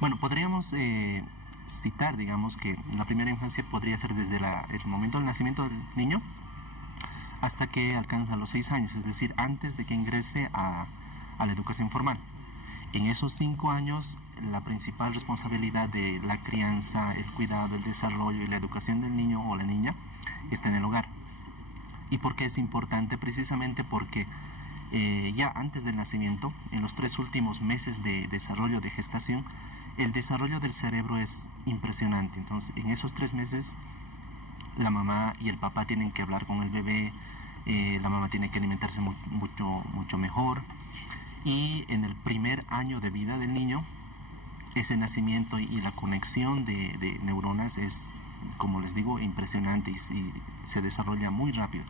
Bueno, podríamos citar, digamos, que la primera infancia podría ser desde el momento del nacimiento del niño hasta que alcanza los 6 años, es decir, antes de que ingrese a la educación formal. En esos 5 años, la principal responsabilidad de la crianza, el cuidado, el desarrollo y la educación del niño o la niña está en el hogar. ¿Y por qué es importante? Precisamente porque ya antes del nacimiento, en los 3 últimos meses de desarrollo de gestación, el desarrollo del cerebro es impresionante. Entonces, en esos 3 meses, la mamá y el papá tienen que hablar con el bebé, la mamá tiene que alimentarse mucho mejor. Y en el primer año de vida del niño, ese nacimiento y la conexión de neuronas es, como les digo, impresionante y se desarrolla muy rápido.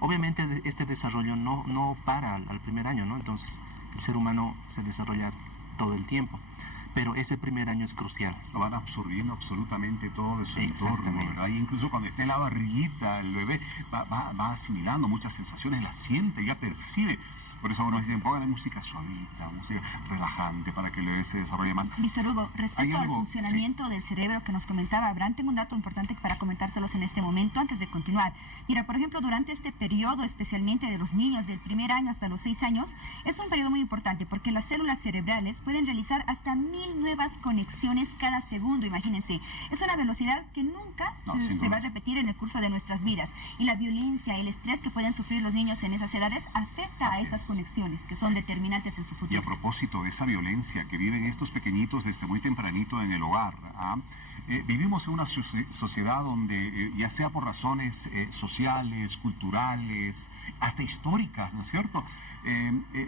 Obviamente este desarrollo no para al primer año, ¿no? Entonces el ser humano se desarrolla todo el tiempo, pero ese primer año es crucial. Lo van absorbiendo absolutamente todo de su entorno, ¿verdad? Y incluso cuando esté en la barriguita, el bebé va asimilando muchas sensaciones, las siente, ya percibe. Por eso nos dicen, pónganle música suavita, música relajante para que el bebé se desarrolle más. Víctor Hugo, respecto al funcionamiento del cerebro que nos comentaba Abraham, tengo un dato importante para comentárselos en este momento antes de continuar. Mira, por ejemplo, durante este periodo, especialmente de los niños del primer año hasta los 6 años, es un periodo muy importante porque las células cerebrales pueden realizar hasta 1000 nuevas conexiones cada segundo, imagínense. Es una velocidad que nunca se va a repetir en el curso de nuestras vidas. Y la violencia, el estrés que pueden sufrir los niños en esas edades afecta a estas conexiones que son determinantes en su futuro. Y a propósito de esa violencia que viven estos pequeñitos desde muy tempranito en el hogar, vivimos en una sociedad donde, ya sea por razones sociales, culturales, hasta históricas, ¿no es cierto?,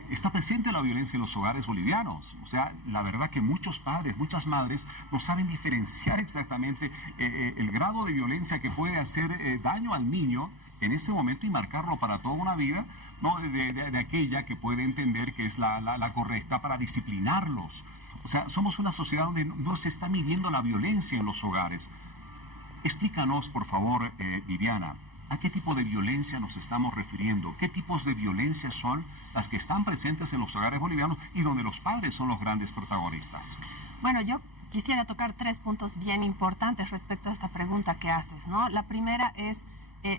está presente la violencia en los hogares bolivianos. O sea, la verdad que muchos padres, muchas madres no saben diferenciar exactamente el grado de violencia que puede hacer daño al niño en ese momento y marcarlo para toda una vida, ¿no?, de aquella que puede entender que es la correcta para disciplinarlos. O sea, somos una sociedad donde no se está midiendo la violencia en los hogares. Explícanos, por favor, Viviana, ¿a qué tipo de violencia nos estamos refiriendo? ¿Qué tipos de violencia son las que están presentes en los hogares bolivianos y donde los padres son los grandes protagonistas? Bueno, yo quisiera tocar 3 puntos bien importantes respecto a esta pregunta que haces, ¿no? La primera es,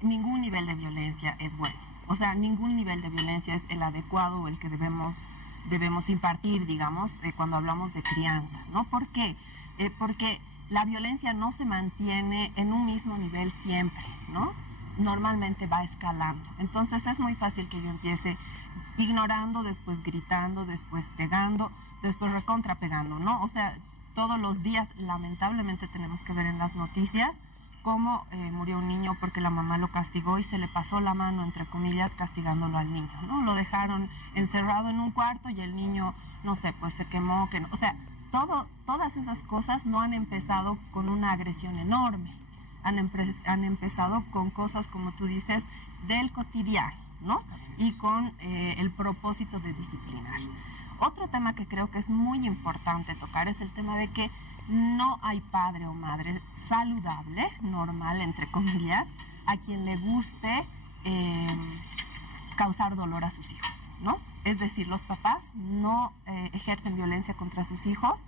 ningún nivel de violencia es bueno. O sea, ningún nivel de violencia es el adecuado o el que debemos impartir, digamos, cuando hablamos de crianza, ¿no? ¿Por qué? Porque la violencia no se mantiene en un mismo nivel siempre, ¿no? Normalmente va escalando. Entonces es muy fácil que yo empiece ignorando, después gritando, después pegando, después recontrapegando, ¿no? O sea, todos los días lamentablemente tenemos que ver en las noticias cómo murió un niño porque la mamá lo castigó y se le pasó la mano, entre comillas, castigándolo al niño, ¿no? Lo dejaron encerrado en un cuarto y el niño, no sé, pues se quemó, o sea, todas esas cosas no han empezado con una agresión enorme, han empezado con cosas, como tú dices, del cotidiano, ¿no? Y con el propósito de disciplinar. Otro tema que creo que es muy importante tocar es el tema de que no hay padre o madre saludable, normal, entre comillas, a quien le guste causar dolor a sus hijos, ¿no? Es decir, los papás no ejercen violencia contra sus hijos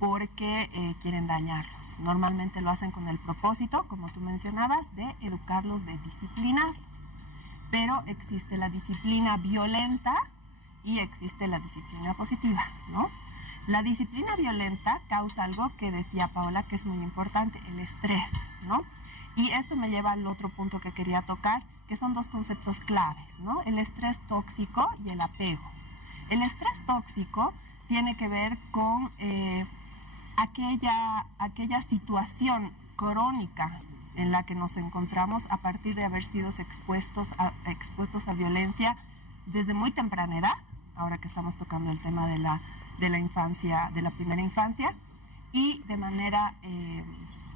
porque quieren dañarlos. Normalmente lo hacen con el propósito, como tú mencionabas, de educarlos, de disciplinarlos. Pero existe la disciplina violenta y existe la disciplina positiva, ¿no? La disciplina violenta causa algo que decía Paola que es muy importante, el estrés, ¿no? Y esto me lleva al otro punto que quería tocar, que son 2 conceptos claves, ¿no? El estrés tóxico y el apego. El estrés tóxico tiene que ver con aquella situación crónica en la que nos encontramos a partir de haber sido expuestos a violencia desde muy temprana edad, ahora que estamos tocando el tema de la infancia, de la primera infancia, y de manera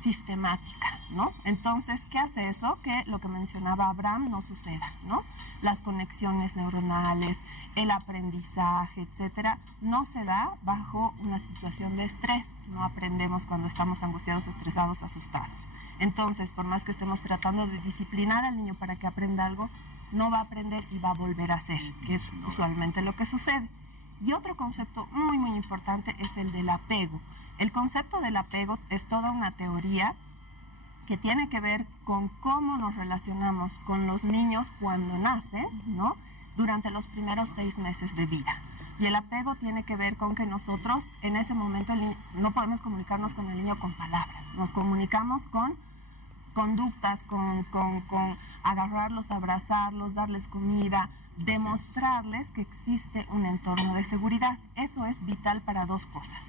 sistemática, ¿no? Entonces, ¿qué hace eso? Que lo que mencionaba Abraham no suceda, ¿no? Las conexiones neuronales, el aprendizaje, etcétera, no se da bajo una situación de estrés. No aprendemos cuando estamos angustiados, estresados, asustados. Entonces, por más que estemos tratando de disciplinar al niño para que aprenda algo, no va a aprender y va a volver a hacer, que es usualmente lo que sucede. Y otro concepto muy, muy importante es el del apego. El concepto del apego es toda una teoría que tiene que ver con cómo nos relacionamos con los niños cuando nacen, ¿no? Durante los primeros 6 meses de vida. Y el apego tiene que ver con que nosotros en ese momento no podemos comunicarnos con el niño con palabras, nos comunicamos con conductas, con agarrarlos, abrazarlos, darles comida, demostrarles que existe un entorno de seguridad. Eso es vital para 2 cosas: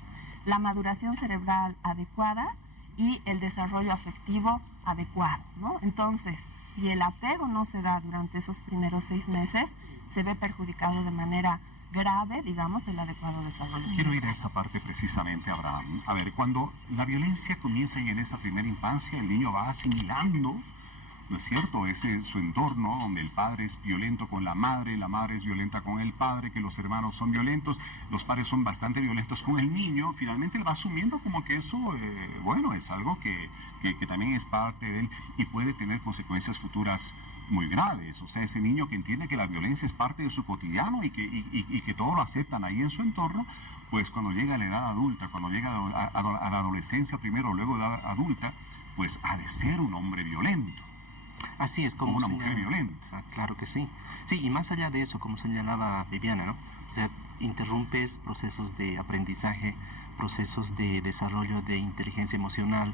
la maduración cerebral adecuada y el desarrollo afectivo adecuado, ¿no? Entonces, si el apego no se da durante esos primeros 6 meses, se ve perjudicado de manera grave, digamos, el adecuado desarrollo. Quiero ir a esa parte precisamente, Abraham. A ver, cuando la violencia comienza y en esa primera infancia, el niño va asimilando, ¿no es cierto? Ese es su entorno, donde el padre es violento con la madre es violenta con el padre, que los hermanos son violentos, los padres son bastante violentos con el niño. Finalmente él va asumiendo como que eso, bueno, es algo que también es parte de él y puede tener consecuencias futuras muy graves. O sea, ese niño que entiende que la violencia es parte de su cotidiano y que todo lo aceptan ahí en su entorno, pues cuando llega a la edad adulta, cuando llega a la adolescencia primero, luego a la edad adulta, pues ha de ser un hombre violento. Así es, como una mujer violenta. Claro que sí. Sí, y más allá de eso, como señalaba Viviana, ¿no? O sea, interrumpes procesos de aprendizaje, procesos de desarrollo de inteligencia emocional,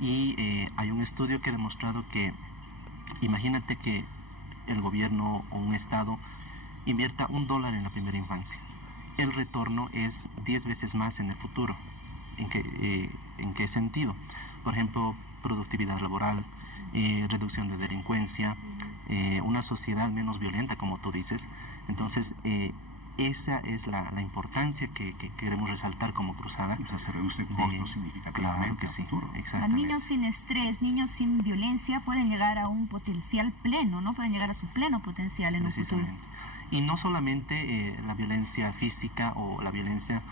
y hay un estudio que ha demostrado que, imagínate que el gobierno o un estado invierta $1 en la primera infancia. El retorno es 10 veces más en el futuro. ¿En qué sentido? Por ejemplo, productividad laboral, reducción de delincuencia, una sociedad menos violenta, como tú dices. Entonces, esa es la importancia que queremos resaltar como cruzada. O sea, se reducen costos significativamente. Claro que sí, exactamente. Niños sin estrés, niños sin violencia pueden llegar a un potencial pleno, ¿no? Pueden llegar a su pleno potencial en un futuro. Y no solamente la violencia física o la violencia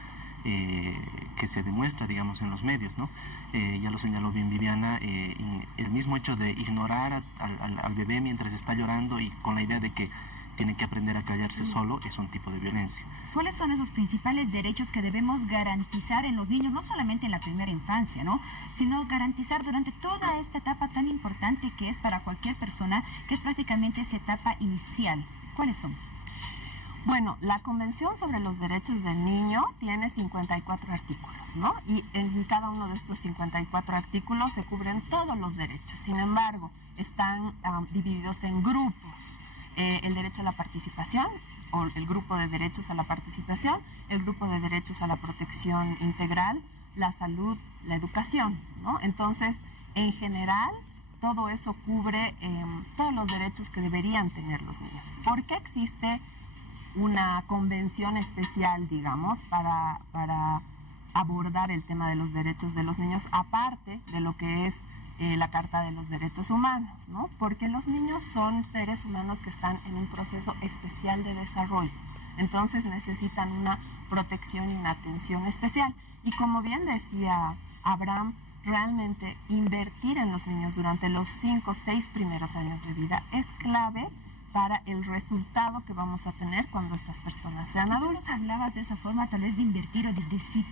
que se demuestra, digamos, en los medios, ¿no? Ya lo señaló bien Viviana, el mismo hecho de ignorar al bebé mientras está llorando y con la idea de que tiene que aprender a callarse solo, es un tipo de violencia. ¿Cuáles son esos principales derechos que debemos garantizar en los niños, no solamente en la primera infancia, ¿no? Sino garantizar durante toda esta etapa tan importante que es para cualquier persona, que es prácticamente esa etapa inicial? ¿Cuáles son? Bueno, la Convención sobre los Derechos del Niño tiene 54 artículos, ¿no? Y en cada uno de estos 54 artículos se cubren todos los derechos. Sin embargo, están divididos en grupos. El derecho a la participación, o el grupo de derechos a la participación, el grupo de derechos a la protección integral, la salud, la educación, ¿no? Entonces, en general, todo eso cubre todos los derechos que deberían tener los niños. ¿Por qué existe una convención especial, digamos, para abordar el tema de los derechos de los niños, aparte de lo que es la Carta de los Derechos Humanos, ¿no? Porque los niños son seres humanos que están en un proceso especial de desarrollo, entonces necesitan una protección y una atención especial. Y como bien decía Abraham, realmente invertir en los niños durante los 5 o 6 primeros años de vida es clave para el resultado que vamos a tener cuando estas personas sean adultas. Tú nos hablabas de esa forma tal vez de invertir o de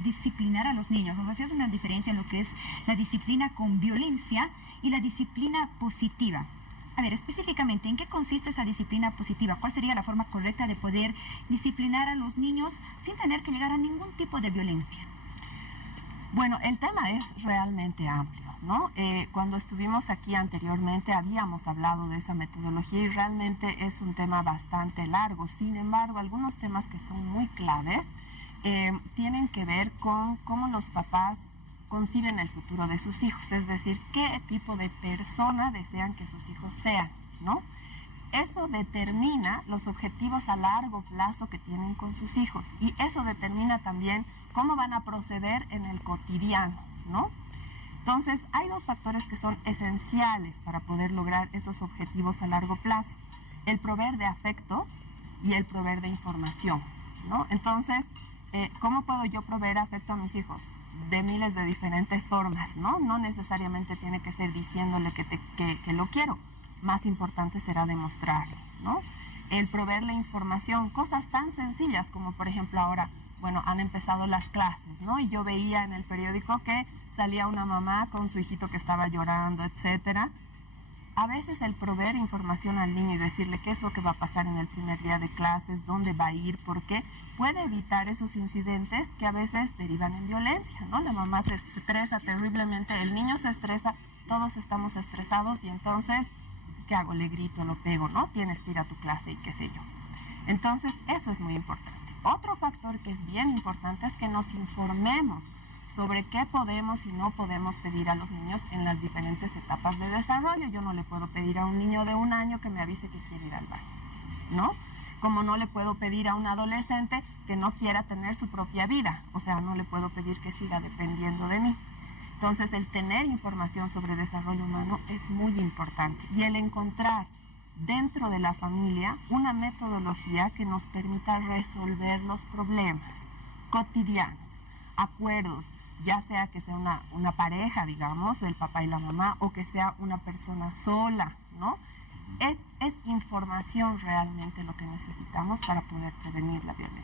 disciplinar a los niños. O sea, hacías una diferencia en lo que es la disciplina con violencia y la disciplina positiva. A ver, específicamente, ¿en qué consiste esa disciplina positiva? ¿Cuál sería la forma correcta de poder disciplinar a los niños sin tener que llegar a ningún tipo de violencia? Bueno, el tema es realmente amplio, ¿no? Cuando estuvimos aquí anteriormente habíamos hablado de esa metodología y realmente es un tema bastante largo. Sin embargo, algunos temas que son muy claves tienen que ver con cómo los papás conciben el futuro de sus hijos, es decir, qué tipo de persona desean que sus hijos sean, ¿no? Eso determina los objetivos a largo plazo que tienen con sus hijos y eso determina también cómo van a proceder en el cotidiano, ¿no? Entonces, hay 2 factores que son esenciales para poder lograr esos objetivos a largo plazo: el proveer de afecto y el proveer de información, ¿no? Entonces, ¿cómo puedo yo proveer afecto a mis hijos? De miles de diferentes formas, ¿no? No necesariamente tiene que ser diciéndole que lo quiero. Más importante será demostrarlo, ¿no? El proveerle información, cosas tan sencillas como, por ejemplo, ahora, bueno, han empezado las clases, ¿no? Y yo veía en el periódico que salía una mamá con su hijito que estaba llorando, etcétera. A veces el proveer información al niño y decirle qué es lo que va a pasar en el primer día de clases, dónde va a ir, por qué, puede evitar esos incidentes que a veces derivan en violencia, ¿no? La mamá se estresa terriblemente, el niño se estresa, todos estamos estresados y entonces, ¿qué hago? Le grito, lo pego, ¿no? Tienes que ir a tu clase y qué sé yo. Entonces, eso es muy importante. Otro factor que es bien importante es que nos informemos sobre qué podemos y no podemos pedir a los niños en las diferentes etapas de desarrollo. Yo no le puedo pedir a un niño de 1 año que me avise que quiere ir al baño, ¿no? Como no le puedo pedir a un adolescente que no quiera tener su propia vida. O sea, no le puedo pedir que siga dependiendo de mí. Entonces, el tener información sobre desarrollo humano es muy importante. Y el encontrar dentro de la familia una metodología que nos permita resolver los problemas cotidianos, acuerdos, ya sea que sea una pareja, digamos, el papá y la mamá, o que sea una persona sola, ¿no? Es información realmente lo que necesitamos para poder prevenir la violencia.